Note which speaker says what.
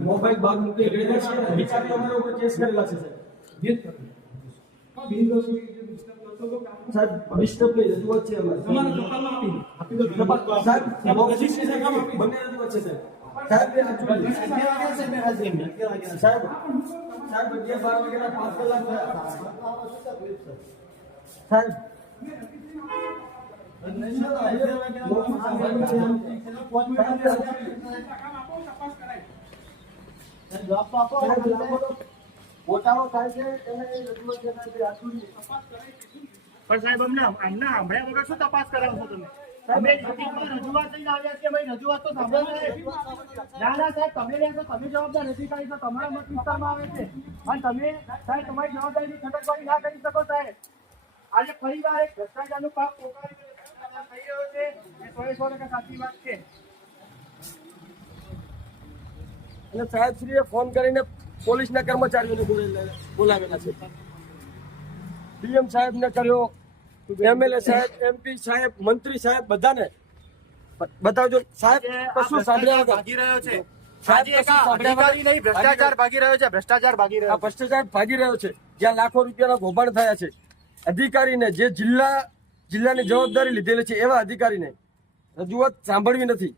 Speaker 1: Mobile બાગ મૂકી ગયેલા છે અને વિચારી અમારા ઉપર કેસ કરેલા છે સાહેબ સાહેબ ડિસ્ટર્બ નહીં રજૂઆત છે અમારી તપાસ- સાહેબ મોબાઈલ છે કામ આપી બંને રજૂઆત છે સાહેબ સાહેબ એ આ સાહેબ સાહેબ અગિયાર બાર વાગ્યાના પાંચ કલાક થયા સાહેબ ગોટાળો થાય છે એને રજૂઆત છે સાહેબ, આટલું જ. પણ સાહેબ અમને અમને સાંભળ્યા વગર શું તપાસ કરાવશો તમે અમે લેખિતમાં રજૂઆત લઈને આવ્યા છીએ ભાઈ રજૂઆત તો સાંભળો સાહેબ ના ના સાહેબ તમે લેશો તમે જવાબદાર અધિકારી છો તમારા મત વિસ્તારમાં આવે છે અને તમે સાહેબ તમારી જવાબદારીની છટકબારી ના કરી શકો સાહેબ આજે ફરી વાર એક ભ્રષ્ટાચારનું પાપ પોકારી એ સો એ ટકા સાચી વાત છે અને સાહેબશ્રીએ ફોન કરીને પોલીસના કર્મચારીઓને બોલાવેલા- છે. ડીએમ સાહેબને કર્યો એમએલએ સાહેબ એમપી સાહેબ મંત્રી સાહેબ બધાને. બ- બતાવજો સાહેબ કશું સાંભળ્યા ભાગી રહ્યો છે. સાહેબ ભ્રષ્ટાચાર ભાગી રહ્યો છે ભ્રષ્ટાચાર ભાગી રહ્યો છે. ભ્રષ્ટાચાર ભાગી રહ્યો છે. જ્યાં લાખો રૂપિયાના કૌભાંડ થયા છે. અધિકારીને જે જિલ્લા જિલ્લાની જવાબદારી લીધેલી છે એવા અધિકારીને રજૂઆત સાંભળવી નથી.